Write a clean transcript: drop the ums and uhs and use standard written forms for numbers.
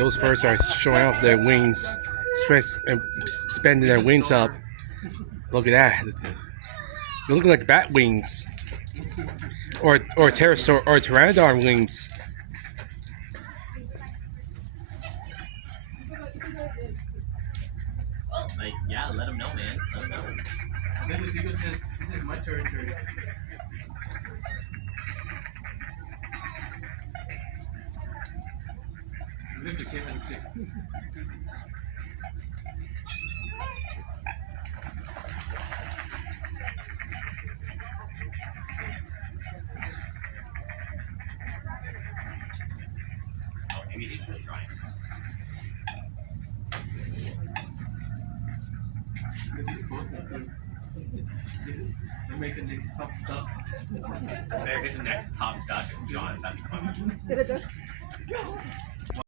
those birds are showing off their wings, and spending their wings up. Look at that. They look like bat wings, or pterosaur or pteranodon wings. Like, yeah, let them know, man. Let them know. Then the seagull says, "This is my territory." Lift the cape and stick. Oh, maybe they should try. Maybe it's both of them. They make the next top duck. There is the next top duck, John. That's fun.